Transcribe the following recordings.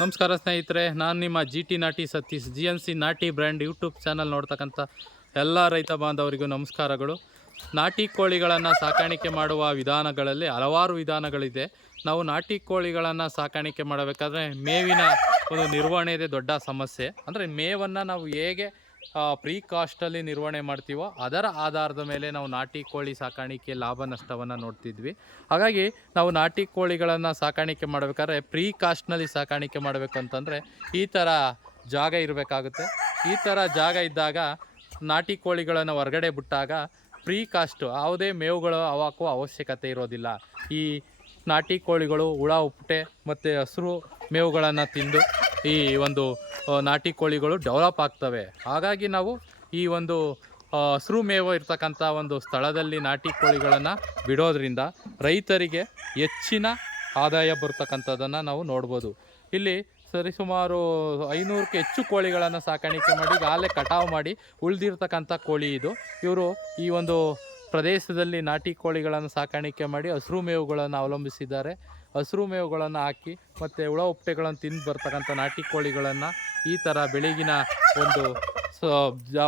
ನಮಸ್ಕಾರ ಸ್ನೇಹಿತರೆ, ನಾನು ನಿಮ್ಮ ಜಿ ಟಿ ನಾಟಿ ಸತೀಶ್ ಜಿ ಎನ್ ಸಿ ನಾಟಿ ಬ್ರ್ಯಾಂಡ್ ಯೂಟ್ಯೂಬ್ ಚಾನಲ್ ನೋಡ್ತಕ್ಕಂಥ ಎಲ್ಲ ರೈತ ಬಾಂಧವರಿಗೂ ನಮಸ್ಕಾರಗಳು. ನಾಟಿ ಕೋಳಿಗಳನ್ನು ಸಾಕಾಣಿಕೆ ಮಾಡುವ ವಿಧಾನಗಳಲ್ಲಿ ಹಲವಾರು ವಿಧಾನಗಳಿದೆ. ನಾವು ನಾಟಿ ಕೋಳಿಗಳನ್ನು ಸಾಕಾಣಿಕೆ ಮಾಡಬೇಕಾದ್ರೆ ಮೇವಿನ ಒಂದು ನಿರ್ವಹಣೆದೇ ದೊಡ್ಡ ಸಮಸ್ಯೆ. ಅಂದರೆ ಮೇವನ್ನು ನಾವು ಹೇಗೆ ಪ್ರೀ ಕಾಸ್ಟಲ್ಲಿ ನಿರ್ವಹಣೆ ಮಾಡ್ತೀವೋ ಅದರ ಆಧಾರದ ಮೇಲೆ ನಾವು ನಾಟಿ ಕೋಳಿ ಸಾಕಾಣಿಕೆ ಲಾಭ ನಷ್ಟವನ್ನು ನೋಡ್ತಿದ್ವಿ. ಹಾಗಾಗಿ ನಾವು ನಾಟಿ ಕೋಳಿಗಳನ್ನು ಸಾಕಾಣಿಕೆ ಮಾಡಬೇಕಾದ್ರೆ ಪ್ರೀ ಕಾಸ್ಟ್ನಲ್ಲಿ ಸಾಕಾಣಿಕೆ ಮಾಡಬೇಕಂತಂದರೆ ಈ ಥರ ಜಾಗ ಇರಬೇಕಾಗುತ್ತೆ. ಈ ಥರ ಜಾಗ ಇದ್ದಾಗ ನಾಟಿ ಕೋಳಿಗಳನ್ನು ಹೊರಗಡೆ ಬಿಟ್ಟಾಗ ಪ್ರೀ ಕಾಸ್ಟು ಯಾವುದೇ ಮೇವುಗಳು ಹಾಕುವ ಅವಶ್ಯಕತೆ ಇರೋದಿಲ್ಲ. ಈ ನಾಟಿ ಕೋಳಿಗಳು ಹುಳ, ಉಪ್ಪಟೆ ಮತ್ತು ಹಸಿರು ಮೇವುಗಳನ್ನು ತಿಂದು ಈ ಒಂದು ನಾಟಿ ಕೋಳಿಗಳು ಡೆವಲಪ್ ಆಗ್ತವೆ. ಹಾಗಾಗಿ ನಾವು ಈ ಒಂದು ಹಸಿರು ಮೇವು ಇರ್ತಕ್ಕಂಥ ಒಂದು ಸ್ಥಳದಲ್ಲಿ ನಾಟಿ ಕೋಳಿಗಳನ್ನು ಬಿಡೋದ್ರಿಂದ ರೈತರಿಗೆ ಹೆಚ್ಚಿನ ಆದಾಯ ಬರ್ತಕ್ಕಂಥದ್ದನ್ನು ನಾವು ನೋಡ್ಬೋದು. ಇಲ್ಲಿ ಸರಿಸುಮಾರು ಐನೂರಕ್ಕೆ ಹೆಚ್ಚು ಕೋಳಿಗಳನ್ನು ಸಾಕಾಣಿಕೆ ಮಾಡಿ ಗಾಲೆ ಕಟಾವು ಮಾಡಿ ಉಳಿದಿರ್ತಕ್ಕಂಥ ಕೋಳಿ ಇದು. ಇವರು ಈ ಒಂದು ಪ್ರದೇಶದಲ್ಲಿ ನಾಟಿ ಕೋಳಿಗಳನ್ನು ಸಾಕಾಣಿಕೆ ಮಾಡಿ ಹಸಿರು ಮೇವುಗಳನ್ನು ಅವಲಂಬಿಸಿದ್ದಾರೆ. ಹಸಿರು ಮೇವುಗಳನ್ನು ಹಾಕಿ ಮತ್ತು ಹುಳ ಉಪ್ಪಟೆಗಳನ್ನು ತಿಂದು ಬರ್ತಕ್ಕಂಥ ನಾಟಿ ಕೋಳಿಗಳನ್ನು ಈ ಥರ ಬೆಳಗಿನ ಒಂದು ಸ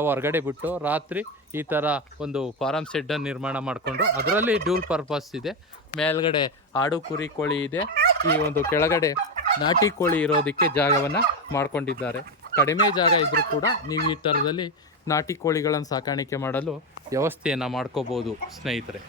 ಹೊರಗಡೆ ಬಿಟ್ಟು ರಾತ್ರಿ ಈ ಥರ ಒಂದು ಫಾರಮ್ ಶೆಡ್ಡನ್ನು ನಿರ್ಮಾಣ ಮಾಡಿಕೊಂಡು ಅದರಲ್ಲಿ ಡ್ಯೂಲ್ ಪರ್ಪಸ್ ಇದೆ. ಮೇಲ್ಗಡೆ ಆಡು ಕುರಿ ಕೋಳಿ ಇದೆ. ಈ ಒಂದು ಕೆಳಗಡೆ ನಾಟಿ ಕೋಳಿ ಇರೋದಕ್ಕೆ ಜಾಗವನ್ನು ಮಾಡ್ಕೊಂಡಿದ್ದಾರೆ. ಕಡಿಮೆ ಜಾಗ ಇದ್ದರೂ ಕೂಡ ನೀವು ಈ ಥರದಲ್ಲಿ ನಾಟಿ ಕೋಳಿಗಳನ್ನು ಸಾಕಾಣಿಕೆ ಮಾಡಲು ವ್ಯವಸ್ಥೆಯನ್ನು ಮಾಡ್ಕೋಬೋದು ಸ್ನೇಹಿತರೆ.